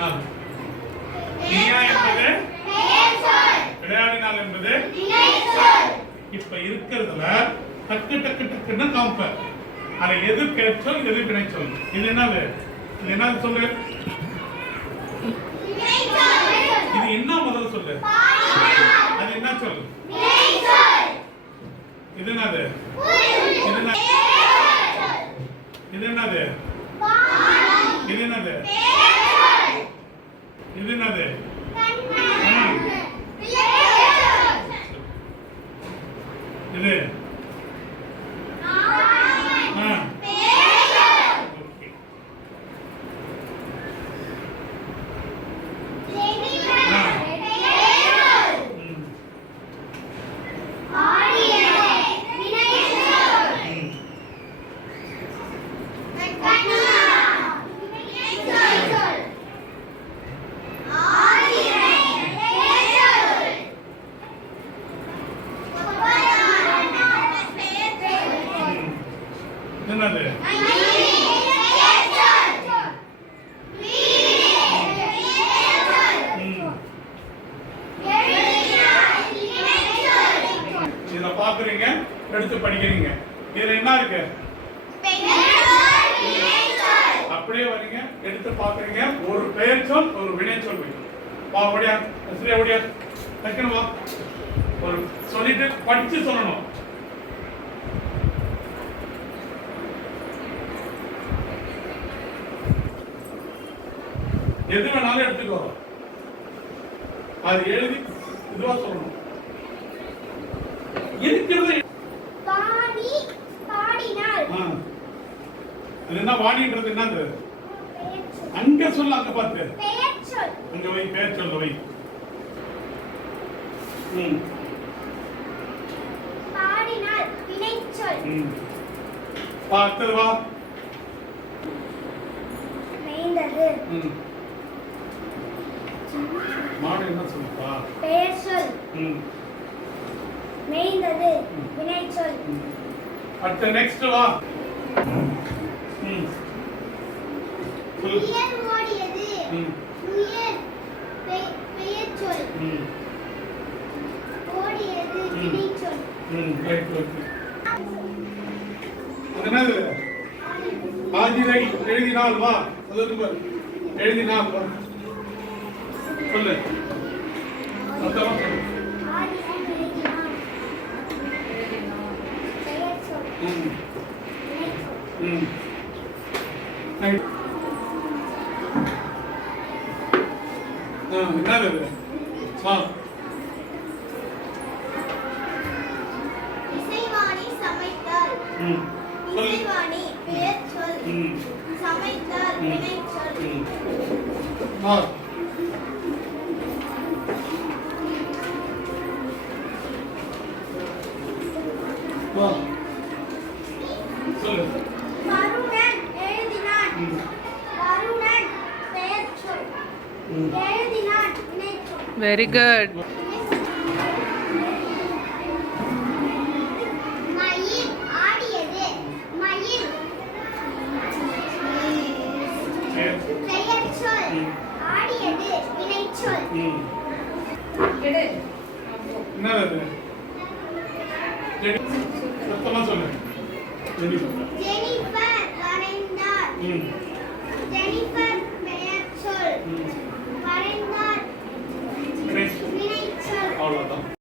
விளையாடினால். நீயா என்பது விளையாடினால் என்பது. இப்ப இருக்கிறதுல டக்கு டக்கு டக்குன்னு காம்ப. அதை எது பெயர்ச்சொல் எது வினைச்சொல்? இது என்னது? இது என்னது சொல்லு? இது என்ன முதல்ல சொல்லு? அது என்ன சொல்? இது என்னது? இது என்னது? இது என்னது? இது என்னது? இது என்னது? இத பாக்குறீங்க, எடுத்து படிக்கிறீங்க. இதுல என்ன இருக்கு? அப்படியே வரீங்க, எடுத்து பாக்குறீங்க. ஒரு பெயர்ச்சொல் ஒரு வினைச்சொல் வைக்கும். வா ஓடியா, சரியா ஓடியா, டக்குனு வா. ஒரு சொல்லிட்டு படிச்சு சொல்லணும். எது வேணாலும் எடுத்துக்கோ. அது எழுதி இதுவா சொல்லணும். இருக்கிறது வாணி பாடினாள். அது என்ன? வாணின்றது என்னது? அங்க சொல்ல, அங்க பார்த்து பெயர்ச்சொல். அங்க வை, பெயர் சொல்ல வை. பாடினாள் வினைச்சொல். பார்த்தது வா. மேய்ந்தது மாடு என்ன சொல்லுப்பா? பெயர்ச்சொல். மேய்ந்தது வினைச்சொல். அடுத்து நெக்ஸ்ட் வா. உயர் ஓடியது. உயர் பெயர்ச்சொல். ஓடியது வினைச்சொல். Right okay. அது என்னது? ஆதிரை எழுதினால் வா. சொல்லுங்க, எழுதினால் வா. சொல்லு. மொத்தமா சொல்லு. என்னது? இசைவாணி சமைத்தாள். இசைவாணி பெயர்ச்சொல். சமைத்தாள் வினைச்சொல். சொல்லு. வருணன் எழுதினான். வருணன் பெயர்ச்சொல். எழுதினான் வினைச்சொல். Very good. மயில் ஆடியது. மயில் பெயர்ச்சொல். ஆடியது வினைச்சொல். என்னது? மொத்தமா சொல்லு. ஜெனிஃபர் வரைந்தார். ஜெனிஃபர் பெயர்ச்சொல்.